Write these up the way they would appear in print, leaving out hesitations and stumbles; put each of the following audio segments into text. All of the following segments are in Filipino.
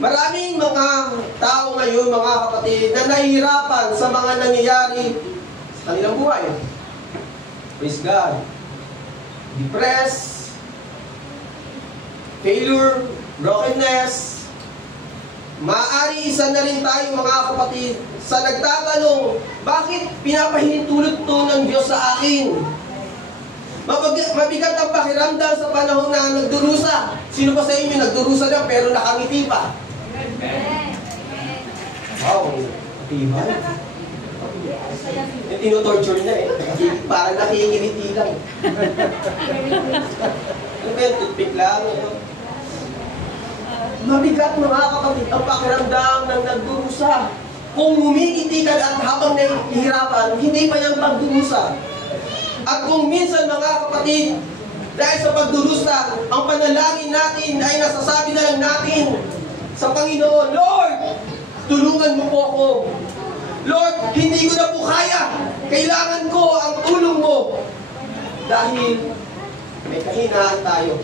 Maraming mga tao ngayon, mga kapatid, na nahihirapan sa mga nangyayari sa kanilang buhay. Praise God. Depressed, failure, brokenness. Maaari isa na rin tayo, mga kapatid, sa nagtatanong, bakit pinapahintulot to ng Diyos sa akin? Mabigat ang pakiramdam sa panahon na nagdurusa. Sino pa sa inyo nagdurusa lang pero nakangiti pa? Wow, tibay. Tinutorture niya eh. Parang nakikiliti lang. Ano ba yung toothpick lang? Mabigat, mga kapatid, ang pakiramdam ng nagdurusa. Kung humingiti ka at habang nahihirapan, hindi pa yan pagdurusa. At kung minsan, mga kapatid, dahil sa pagdurusa, ang panalangin natin ay nasasabi na lang natin sa Panginoon, Lord, tulungan mo po ako. Lord, hindi ko na po kaya. Kailangan ko ang tulong mo. Dahil may kahinaan tayo.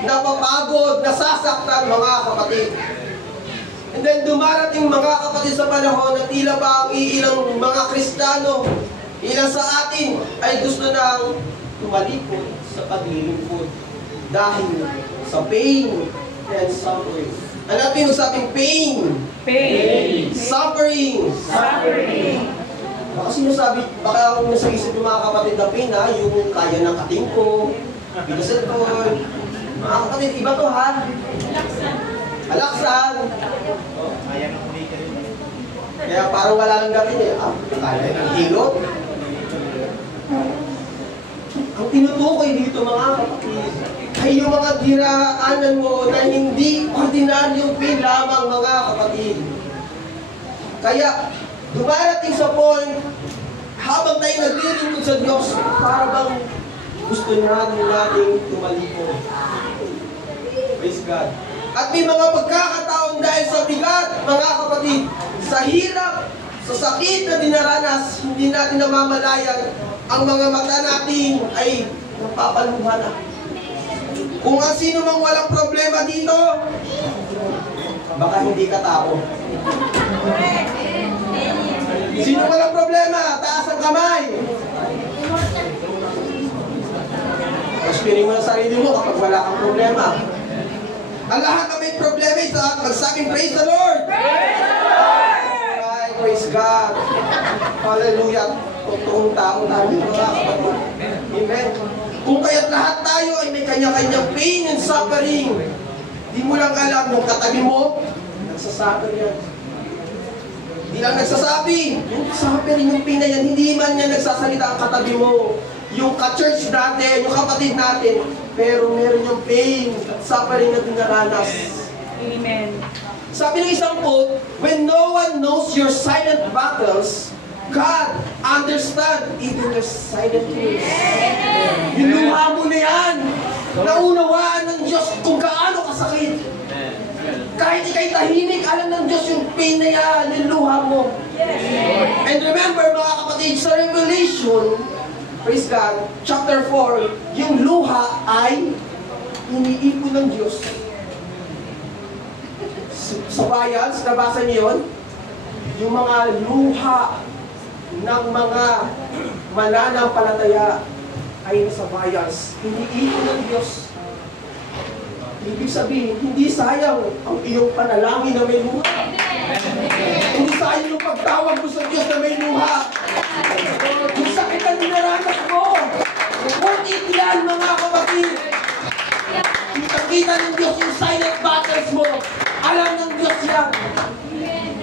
Napapagod, nasasaktan, mga kapatid. And then dumarating, mga kapatid, sa panahon na tila ba ang iilang mga Kristiyano, ilan sa atin ay gusto nang tumalikod sa paglilingkod dahil sa pain and suffering. Ano natin usaping pain? Pain. Suffering. Suffering. Baka sinasabi, baka nasa isip ng mga kapatid na pain, ha? Yung kaya ng katingko, pinasentor. Mga kapatid, iba to, ha? Alaksan. Kaya parang wala lang gawin eh. Kaya ng hilot. Ang tinutukoy dito, mga kapatid, ay yung mga diraanan mo na hindi ordinaryong pain lamang, mga kapatid. Kaya, dumarating sa point, habang tayo naglilingkod sa Diyos, para bang gusto natin tumalikod. Praise God. At may mga pagkakataon dahil sa bigat, mga kapatid, sa hirap, sa sakit na dinaranas, hindi natin namamalayan, ang mga mata natin ay napapaluha na. Kung ang sino mang walang problema dito, baka hindi ka tao. Sino walang problema? Taas ang kamay. Paspirin mo na sarili mo kapag wala kang problema. Ang lahat na may problema ito at magsabing praise the Lord! Praise the Lord! Ay, praise God! Hallelujah! Totoong tao tayo, mga kapatid. Amen. Kung kaya't lahat tayo ay may kanya-kanyang pain and suffering, di mo lang alam nung katabi mo, nagsasabi yan. Hindi lang nagsasabi. Yung suffering, yung pain na yan, hindi man yan nagsasalita ang katabi mo. Yung ka-church natin, yung kapatid natin, pero meron yung pain at suffering na dinaranas. Amen. Sabi ng isang quote, when no one knows your silent battles, God understand even your silent tears. Yung luha mo na yan, naunawaan ng Diyos kung gaano kasakit. Kahit ikay tahimik, alam ng Diyos yung pain na yan, yung luha mo. And remember, mga kapatid, sa Revelation, praise God, chapter 4, yung luha ay iniipon ng Diyos. Sa bayan, nabasa niyo yun? Yung mga luha ng mga mananampalataya ay nasa bayas. Iniipon ng Diyos. Ibig sabihin, hindi sayang ang iyong panalangin na may luha. Hindi sayang yung pagtawag mo sa Diyos na may luha. Yung sakit ang naranas mo. Worth it yan, mga kapatid. Kita-kita ng Diyos yung silent battles mo. Alam ng Diyos yan.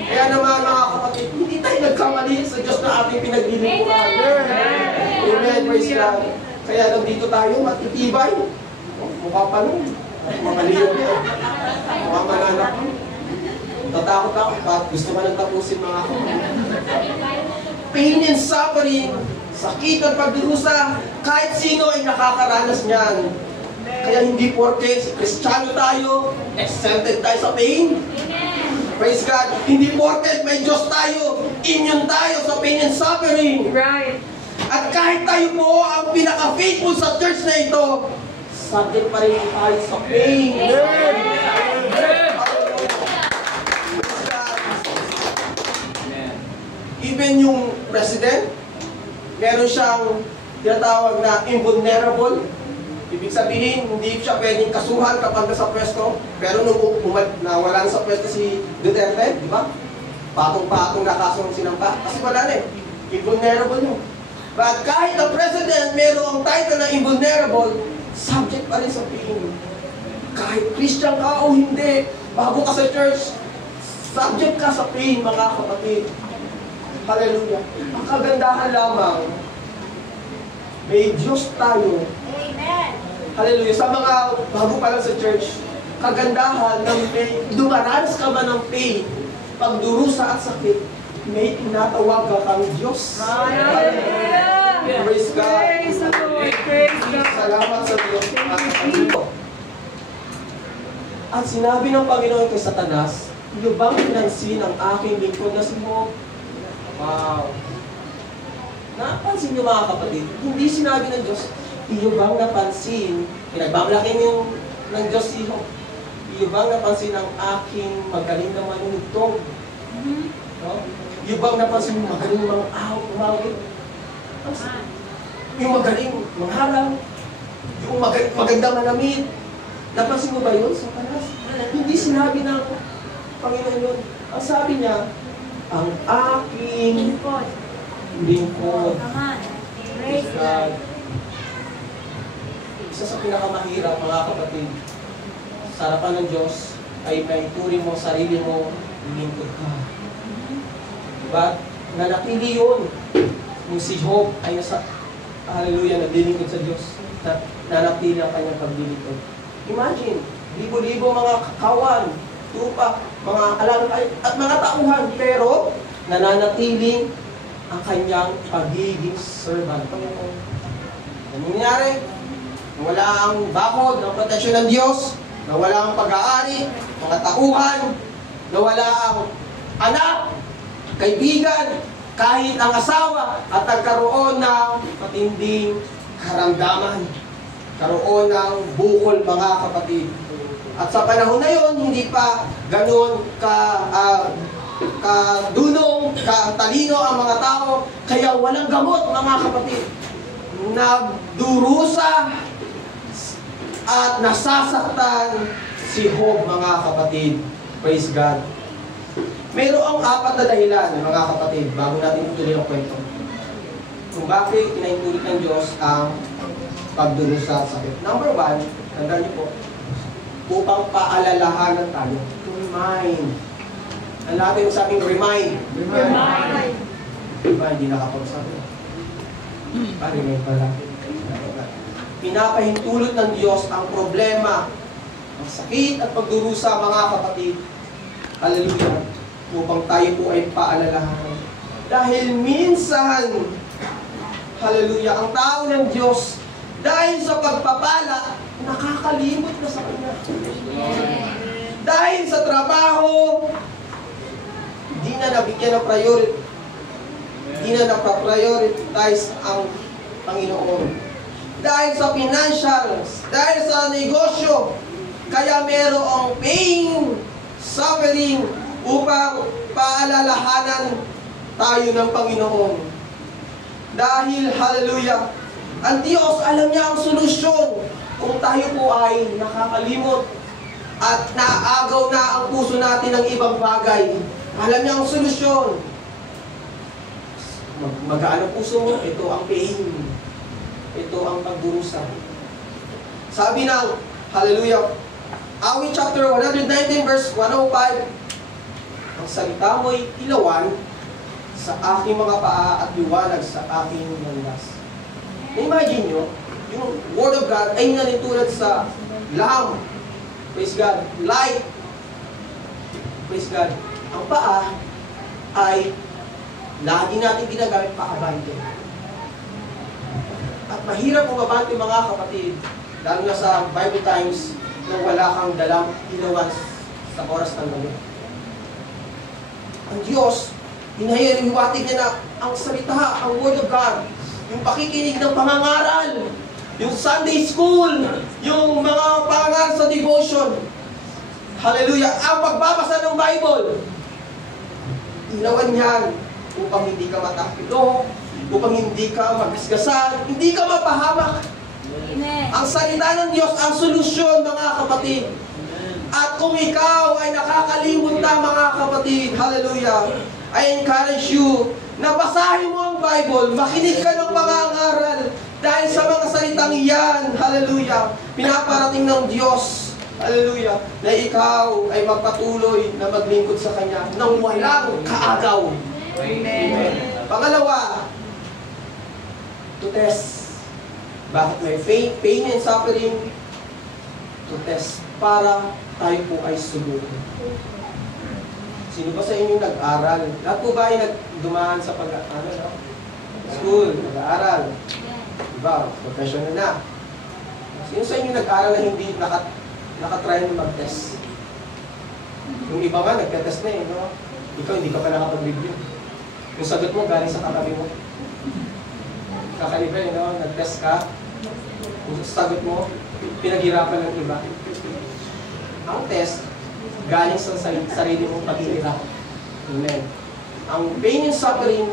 Kaya naman, mga kapatid, hindi tayo nagkamali sa Diyos na ating pinaglilingkuran. Amen, praise God. Kaya nandito tayo, matitibay. Mukha pa nun. Mamaliyog yan. Mukha mananak. Tatakot ako, gusto ka nang tapusin, mga kapatid. Pain and suffering, sakit at pagdurusa, kahit sino ay nakakaranas niyan. Kaya hindi porke Kristiyano tayo, exempted tayo sa pain. Praise God. Hindi porke may Diyos tayo, immune tayo sa pain and suffering. Right. At kahit tayo po ang pinaka-faithful sa church na ito, subject pa rin tayo sa pain. namin yung president, meron siyang tinatawag na invulnerable. Ibig sabihin, hindi siya pwedeng kasuhan kapag nasa pwesto. Pero nung nawala na sa pwesto si Duterte, di ba? Patong-patong na kaso ng sinampa. Kasi wala na eh. Invulnerable yun. But kahit ang president merong title na invulnerable, subject pa rin sa pain. Kahit Christian ka o hindi, bago ka sa church, subject ka sa pain, mga kapatid. Hallelujah. Ang kagandahan lamang, may Diyos tayo. Amen. Hallelujah. Sa mga bago pa lang sa church, kagandahan ng may dumaranas ka man ng pain, pagdurusa at sakit, may tinatawag ka kang Diyos. Hallelujah. Praise God. Praise the Lord. Praise God. Salamat sa Diyos. At sinabi ng Panginoon kay Satanas, iyo bang pinansin ang aking lingkod na si Job? Wow. Napansin niyo mga kapatid, hindi sinabi ng Diyos, iyo bang napansin, pinagbablaki yung ng Diyos si Job, iyo bang napansin ang aking magaling na manunugtog? No? Iyo bang napansin yung magaling mga umawit? Yung magaling mangharang, yung maganda manamit. Napansin mo ba yun sa Satanas? Hindi sinabi ng Panginoon yun. Ang sabi niya, ang aking lingkod. Praise God. Isa sa pinakamahirap, mga kapatid, sa harapan ng Diyos, ay may turing mo sarili mo, lingkod ka. Diba? Nanatili yun. Yung si Job ay nasa, hallelujah, naglilingkod sa Diyos. Nanatili ang kanyang paglilingkod. Imagine, libo-libo mga kawan, tupa, mga alangkay, at mga tauhan, pero nananatiling ang kanyang pagiging servant. Ano nangyari? Nawala ang bakod ng proteksyon ng Diyos, nawala ang pag-aari, mga tauhan, nawala ang anak, kaibigan, kahit ang asawa, at nagkaroon ng matinding karamdaman. Karoon ng bukol, mga kapatid. At sa panahon na yon, hindi pa ganun kadunong, katalino ang mga tao, kaya walang gamot, mga kapatid. Nagdurusa at nasasaktan si Job, mga kapatid. Praise God. Mayroong apat na dahilan, mga kapatid, bago natin ituloy ang kwento, kung bakit pinaintulot ng Diyos ang pagdurusa at sakit. Number one, tandaan niyo po, upang paalalahanan tayo. To remind. Ang lahat yung sabing remind. Remind. Diba, hindi nakapagsabi. Remind pala. Pinapahintulot ng Diyos ang problema, ang sakit at pagdurusa, mga kapatid. Hallelujah. Upang tayo po ay paalalahanan. Dahil minsan, hallelujah, ang tao ng Diyos, dahil sa pagpapala, nakakalimot na sa Kanya. Dahil sa trabaho, hindi na nabigyan ng priority. Hindi na napaprioritize ang Panginoon. Dahil sa financials, dahil sa negosyo, kaya merong pain, suffering, upang paalalahanan tayo ng Panginoon. Dahil, hallelujah, ang Diyos, alam niya ang solusyon kung tayo po ay nakakalimot at naagaw na ang puso natin ng ibang bagay. Alam niya ang solusyon. Magaan ang puso mo, ito ang pain. Ito ang pagdurusa. Sabi ng, hallelujah, Awit chapter 119 verse 105, ang salita mo'y ilawan sa aking mga paa at liwanag sa aking landas. Imagine nyo, yung Word of God ay nanitulad sa lamp. Praise God. Light. Praise God. Ang paa ay lagi natin ginagamit paabante. At mahirap umabante, mga kapatid, lalo na sa Bible times na wala kang dalang ilawan sa oras ng gabi. Ang Diyos, hinahiwatig niya na ang salita, ang Word of God, yung pakikinig ng pangangaral, yung Sunday school, yung mga pangangaral sa devotion. Hallelujah! Ang pagbabasa ng Bible, ilawan yan upang hindi ka matapilo, upang hindi ka magasgasan, hindi ka mapahamak. Amen. Ang salita ng Diyos, ang solusyon, mga kapatid. At kung ikaw ay nakakalimot na, mga kapatid, hallelujah, I encourage you na basahin mo ang Bible, makinig ka ng mga ngaral, dahil sa mga salitang iyan, hallelujah, pinaparating ng Diyos, hallelujah, na ikaw ay magpatuloy na maglingkod sa Kanya nang walang kaagaw. Amen. Pangalawa, to test. Bakit may pain and suffering? To test. Para tayo po ay subukan. Sino ba sa inyo nag-aral? Lahat po ba ay nagdumaan sa school, nag-aaral? Diba? Professional na. Sino sa inyo nag-aral na hindi nakatry na mag-test? Yung iba nga, nagtetest na no? Ikaw, hindi ka pa nakapag-review. Yung sagot mo, galing sa katabi mo. Kakaliba, no? Nag-test ka. Yung sagot mo, pinaghirapan ng iba. Ang test, galing sa sarili mong paghihirap. Amen. Ang pain and suffering,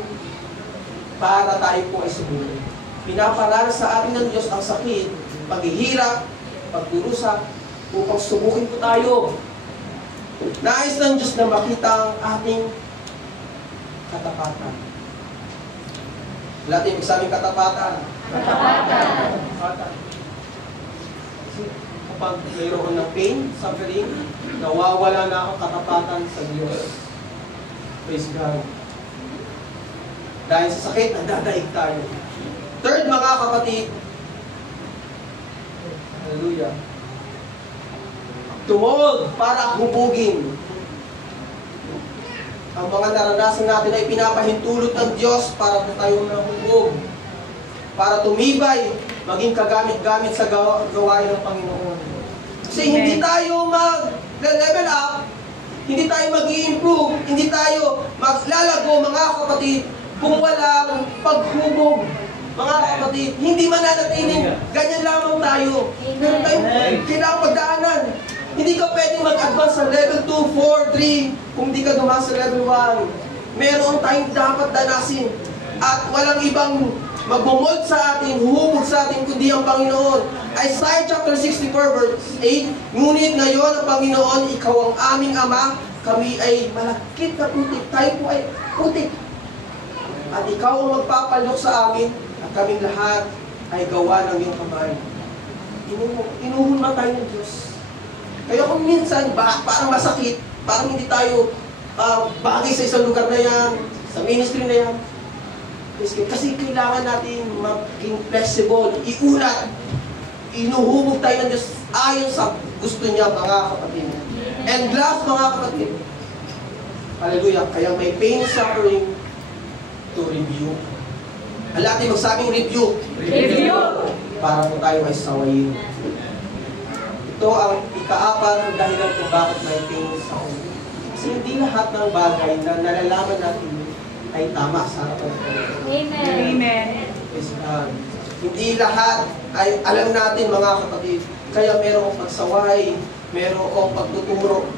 para tayo po ay subukan. Pinaparana sa atin ng Diyos ang sakit, paghihirap, pagdurusa, upang subukin po tayo. Nais ng Diyos na makita ang ating katapatan. Lahat magsabing katapatan. Katapatan. Kapag mayroon ng pain, suffering, nawawala na ang katapatan sa Diyos. Praise God. Dahil sa sakit, nadadaig tayo. Third, mga kapatid, hallelujah, tumawag para hubugin. Ang mga naranasan natin ay pinapahintulot ng Diyos para tayo nahubog. Para tumibay, maging kagamit-gamit sa gawain ng Panginoon. Kasi hindi tayo mag-level up, hindi tayo mag-i-improve, hindi tayo maglalago, mga kapatid, kung walang paghubog. Mga kapatid, hindi mananatiling, ganyan lamang tayo. Meron tayong kailangang pagdaanan. Hindi ka pwedeng mag-advance sa level 2, 4, 3, kung hindi ka dumaan sa level 1. Meron tayong dapat danasin. At walang ibang magmumold sa atin, huhubog sa atin, kundi ang Panginoon. Isaiah chapter 64 verse 8, ngunit ngayon ang Panginoon, ikaw ang aming Ama, kami ay malakit na putik, tayo po ay putik. At ikaw ang magpapalok sa amin, at kaming lahat ay gawa ng iyong kamay. Inuhulma tayo ng Diyos. Kaya kung minsan, parang masakit, parang hindi tayo bagay sa isang lugar na yan, sa ministry na yan, kasi kailangan natin maging flexible, iulat, inuhubog tayo ng Diyos ayon sa gusto niya, mga kapatid. And last, mga kapatid, hallelujah, kaya may pain and suffering to review. Natin magsabing review. Review! Para po tayo ay sawayin. Ito ang ikaapat ng dahilan kung bakit may pain and suffering. Kasi hindi lahat ng bagay na nalalaman natin ay tama sa harapan ng Panginoon. Amen. Amen. Yes, hindi lahat ay alam natin, mga kapatid. Kaya merong pagsaway, merong pagtuturo.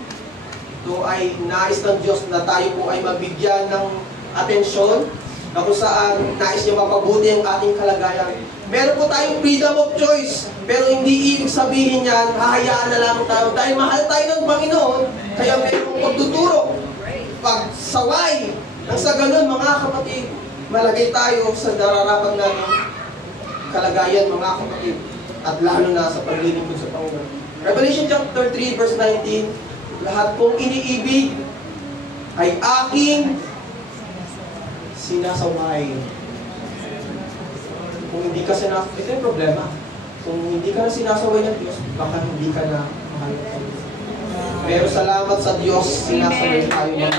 Ito ay nais ng Diyos na tayo po ay mabigyan ng atensyon na kung saan nais niya mapabuti ang ating kalagayan. Meron po tayong freedom of choice, pero hindi ibig sabihin yan, hahayaan na lang tayo. Dahil mahal tayo ng Panginoon, kaya merong pagtuturo, pagsaway. Nang sa ganun, mga kapatid, malagay tayo sa nararapat natin kalagayan, mga kapatid, at lalo na sa paglilingkod sa Panginoon. Revelation chapter 3 verse 19, lahat kong iniibig ay aking sinasaway. Kung hindi ka sinasaway, ito yung problema. Kung hindi ka na sinasaway ng Diyos, baka hindi ka na mahal ng Panginoon. Pero salamat sa Diyos, sinasaway tayo ng